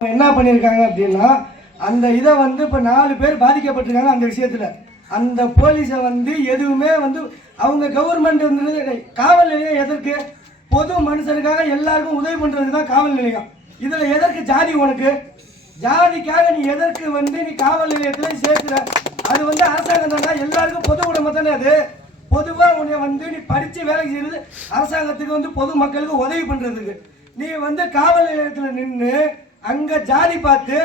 என்ன பண்ணியிருக்காங்க அப்படின்னா அந்த இதை வந்து இப்போ நாலு பேர் பாதிக்கப்பட்டிருக்காங்க அந்த விஷயத்தில். அந்த போலீஸை வந்து எதுவுமே வந்து அவங்க கவர்மெண்ட் வந்து காவல் நிலையம் எதற்கு? பொது மனுஷனுக்காக எல்லாருக்கும் உதவி பண்ணுறதுக்கு தான் காவல் நிலையம். இதில் எதற்கு ஜாதி உனக்கு? ஜாதிக்காக நீ எதற்கு வந்து நீ காவல் நிலையத்தில் சேர்க்குற? அது வந்து அரசாங்கம் தானே எல்லாருக்கும் பொது உடம்பு தானே அது. பொதுவாக உன்னை வந்து நீ படித்து வேலை செய்கிறது அரசாங்கத்துக்கு வந்து பொது மக்களுக்கு உதவி பண்ணுறதுக்கு நீ வந்து காவல் நிலையத்தில் நின்று அங்கே ஜாதி பார்த்து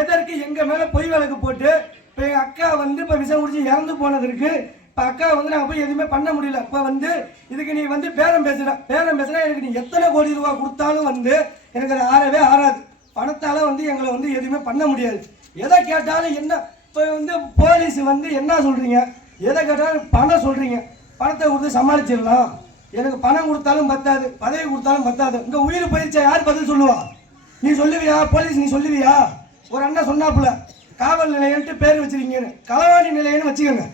எதற்கு எங்கள் மேலே பொய் வழக்கு போட்டு இப்போ எங்கள் அக்கா வந்து இப்போ விஷம் குடிச்சு இறந்து போனதற்கு இப்போ அக்கா வந்து நாங்கள் போய் எதுவுமே பண்ண முடியல. இப்போ வந்து இதுக்கு நீ வந்து பேரம் பேசுகிற பேரம் பேசுனா எனக்கு நீ எத்தனை கோடி ரூபா கொடுத்தாலும் வந்து எனக்கு அது ஆறவே ஆறாது. பணத்தால் வந்து எங்களை வந்து எதுவுமே பண்ண முடியாது. எதை கேட்டாலும் என்ன இப்போ வந்து போலீஸ் வந்து என்ன சொல்கிறீங்க எதை கேட்டாலும் பணம் சொல்கிறீங்க பணத்தை கொடுத்து சமாளிச்சிடலாம். எனக்கு பணம் கொடுத்தாலும் பத்தாது பதவி கொடுத்தாலும் பத்தாது. இங்கே உயிர் போயிடுச்சா? யார் பதில் சொல்லுவா? நீ சொல்லுவியா? போலீஸ் நீ சொல்லுவியா? ஒரு அண்ணன் சொன்னாப்புல காவல் நிலையம்ட்டு பேர் வச்சிருக்கீங்கன்னு. களவாணி நிலையம்னு வச்சுக்கோங்க.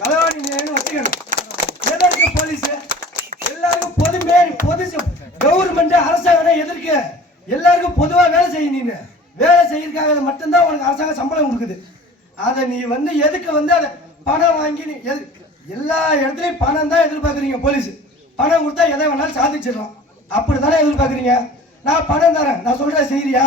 களவாணி நிலையம்னு வச்சுக்கோங்க. எதற்கு போலீஸ்? எல்லாருக்கும் பொதுமே பொது கவர்மெண்ட் அரசாங்கம் எதற்கு எல்லாருக்கும் பொதுவாக வேலை செய்ய நீனு. வேலை செய்யறதுக்காக மட்டும்தான் உனக்கு அரசாங்கம் சம்பளம் கொடுக்குது. அதை நீ வந்து எதுக்கு வந்து அதை பணம் வாங்கி நீ எது எல்லா இடத்துலையும் பணம் தான் எதிர்பார்க்குறீங்க போலீஸ். பணம் கொடுத்தா எதை வேணாலும் சாதிச்சிடலாம். அப்படி தானே எதிர்பார்க்குறீங்க? நான் பணம் தரேன். நான் சொல்கிறேன் செய்யறியா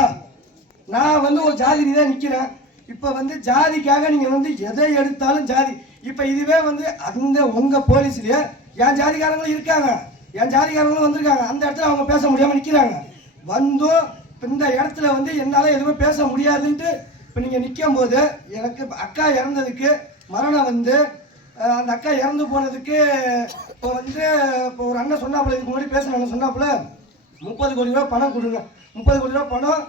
நான் வந்து ஒரு ஜாதி தான் நிற்கிறேன் இப்போ வந்து ஜாதிக்காக நீங்கள் வந்து எதை எடுத்தாலும் ஜாதி. இப்போ இதுவே வந்து அந்த உங்கள் போலீஸ்லேயே என் ஜாதிக்காரங்களும் இருக்காங்க. என் ஜாதிக்காரங்களும் வந்திருக்காங்க. அந்த இடத்துல அவங்க பேச முடியாமல் நிற்கிறாங்க வந்தும் இந்த இடத்துல வந்து என்னால் எதுவுமே பேச முடியாதுன்ட்டு இப்போ நீங்கள் நிற்கும் போது எனக்கு அக்கா இறந்ததுக்கு மரணம் வந்து அந்த அக்கா இறந்து போனதுக்கு இப்போ வந்து இப்போ ஒரு அண்ணன் சொன்னாப்புல இதுக்கு முன்னாடி பேசுகிறாங்க சொன்னாப்புல முப்பது கோடி ரூபா பணம் கொடுங்க. முப்பது கோடி ரூபா பணம்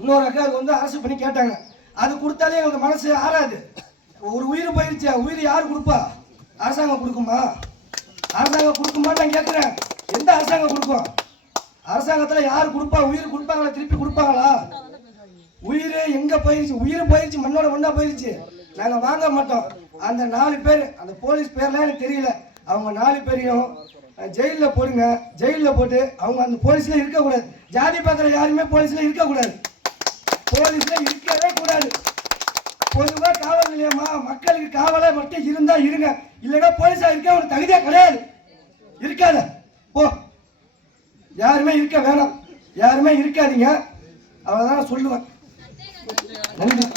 இன்னொரு அக்காவுக்கு வந்து அரசு பண்ணி கேட்டாங்க. அது கொடுத்தாலே எங்களுக்கு மனசு ஆறாது. ஒரு உயிர் போயிருச்சு உயிர் யார் கொடுப்பா? அரசாங்கம் கொடுக்குமா? அரசாங்கம் கொடுக்குமா நான் கேட்குறேன் எந்த அரசாங்கம் கொடுக்கும்? அரசாங்கத்தில் யார் கொடுப்பா? உயிர் கொடுப்பாங்களா? திருப்பி கொடுப்பாங்களா? உயிர் எங்கே போயிருச்சு? உயிர் போயிருச்சு மண்ணோட ஒன்றா போயிருச்சு. நாங்கள் வாங்க மாட்டோம். அந்த நாலு பேர் அந்த போலீஸ் பேர்லாம் எனக்கு தெரியல. அவங்க நாலு பேரையும் ஜெயிலில் போடுங்க. ஜெயிலில் போட்டு அவங்க அந்த போலீஸில் இருக்கக்கூடாது. ஜாதி பார்க்குற யாருமே போலீஸில் இருக்கக்கூடாது. போலீஸில் இருக்கவே கூடாது. பொதுவாக காவல் நிலையமா மக்களுக்கு காவலாக மட்டும் இருந்தால் இருங்க. இல்லைன்னா போலீஸாக இருக்க ஒரு தகுதியாக கிடையாது. இருக்காத. போ. யாருமே இருக்க வேணாம். யாருமே இருக்காதீங்க. அவ்வளோதான் நான் சொல்லுவேன். நன்றி.